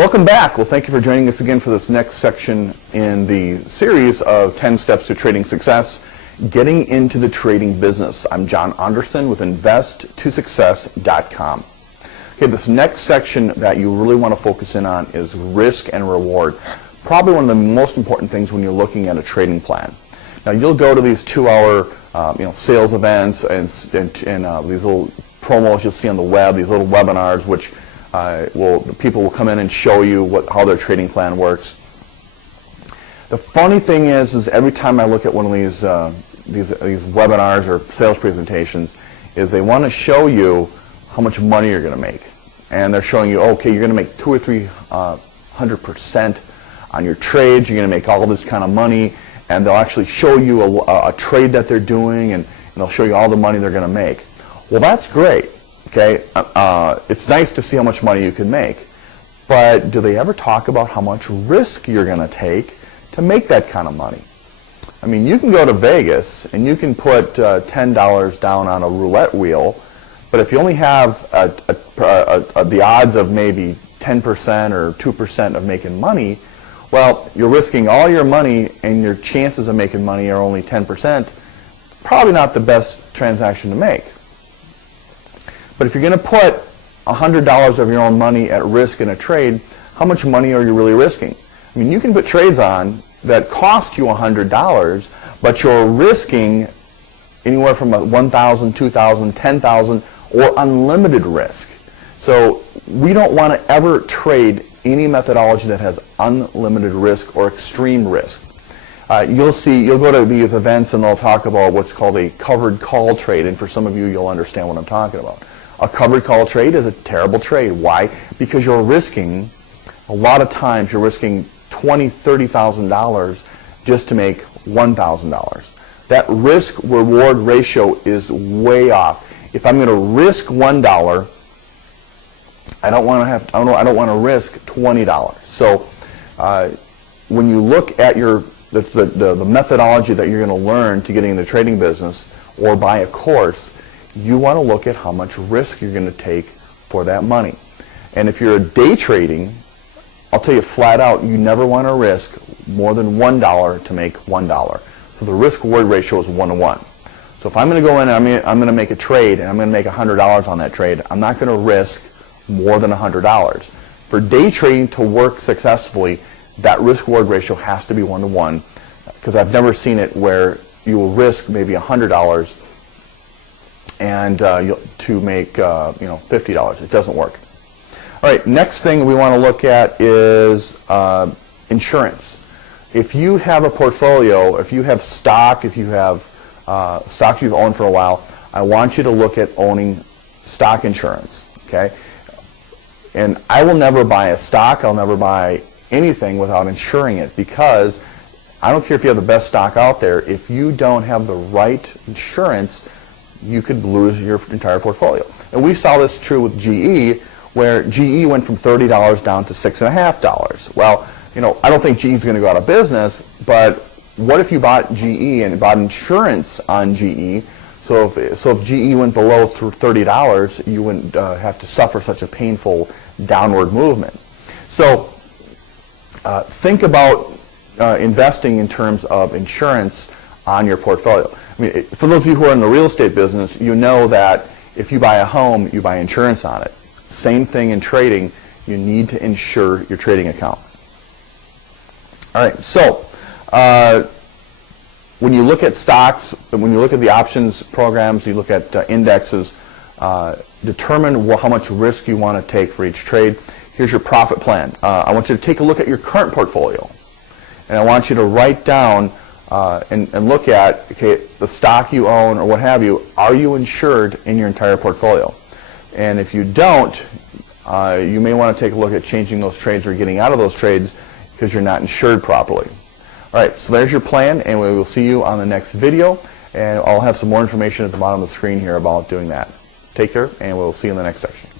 Welcome back. Well, thank you for joining us again for this next section in the series of 10 Steps to Trading Success, Getting into the Trading Business. I'm John Anderson with Invest2Success.com. Okay, this next section that you really want to focus in on is risk and reward. Probably one of the most important things when you're looking at a trading plan. Now, you'll go to these 2-hour sales events and these little promos you'll see on the web, these little webinars, which people will come in and show you how their trading plan works. The funny thing is every time I look at one of these webinars or sales presentations, is they want to show you how much money you're going to make, and they're showing you, okay, you're going to make 200 or 300% on your trades. You're going to make all this kind of money, and they'll actually show you a trade that they're doing, and they'll show you all the money they're going to make. Well, that's great. Okay, it's nice to see how much money you can make, but do they ever talk about how much risk you're going to take to make that kind of money? I mean, you can go to Vegas and you can put $10 down on a roulette wheel, but if you only have the odds of maybe 10% or 2% of making money, well, you're risking all your money and your chances of making money are only 10%. Probably not the best transaction to make. But if you're going to put $100 of your own money at risk in a trade, how much money are you really risking? I mean, you can put trades on that cost you $100, but you're risking anywhere from $1,000, $2,000, $10,000, or unlimited risk. So we don't want to ever trade any methodology that has unlimited risk or extreme risk. You'll go to these events and they'll talk about what's called a covered call trade, and for some of you, you'll understand what I'm talking about. A covered call trade is a terrible trade. Why? Because you're risking, a lot of times you're risking $20,000, $30,000 just to make $1,000. That risk-reward ratio is way off. If I'm going to risk $1, I don't want to risk $20. So when you look at the methodology that you're going to learn to getting in the trading business or buy a course, you want to look at how much risk you're going to take for that money. And if you're day trading, I'll tell you flat out, you never want to risk more than $1 to make $1. So the risk-reward ratio is 1 to 1. So if I'm going to go in and I'm going to make a trade and I'm going to make $100 on that trade, I'm not going to risk more than $100. For day trading to work successfully, that risk-reward ratio has to be 1 to 1, because I've never seen it where you will risk maybe $100 and to make $50. It doesn't work. All right, next thing we want to look at is insurance. If you have a portfolio, if you have stock, if you have stock you've owned for a while, I want you to look at owning stock insurance. Okay, and I will never buy a stock. I'll never buy anything without insuring it, because I don't care if you have the best stock out there. If you don't have the right insurance, you could lose your entire portfolio. And we saw this true with GE, where GE went from $30 down to $6.50. Well, I don't think GE is going to go out of business, but what if you bought GE and bought insurance on GE? So if GE went below $30, you wouldn't have to suffer such a painful downward movement. So think about investing in terms of insurance on your portfolio. I mean, for those of you who are in the real estate business, you know that if you buy a home, you buy insurance on it. Same thing in trading. You need to insure your trading account. All right, so when you look at stocks, when you look at the options programs, you look at indexes, determine how much risk you want to take for each trade. Here's your profit plan. I want you to take a look at your current portfolio, and I want you to write down and look at, okay, the stock you own or what have you, are you insured in your entire portfolio? And if you don't, you may want to take a look at changing those trades or getting out of those trades because you're not insured properly. All right, so there's your plan, and we will see you on the next video, and I'll have some more information at the bottom of the screen here about doing that. Take care, and we'll see you in the next section.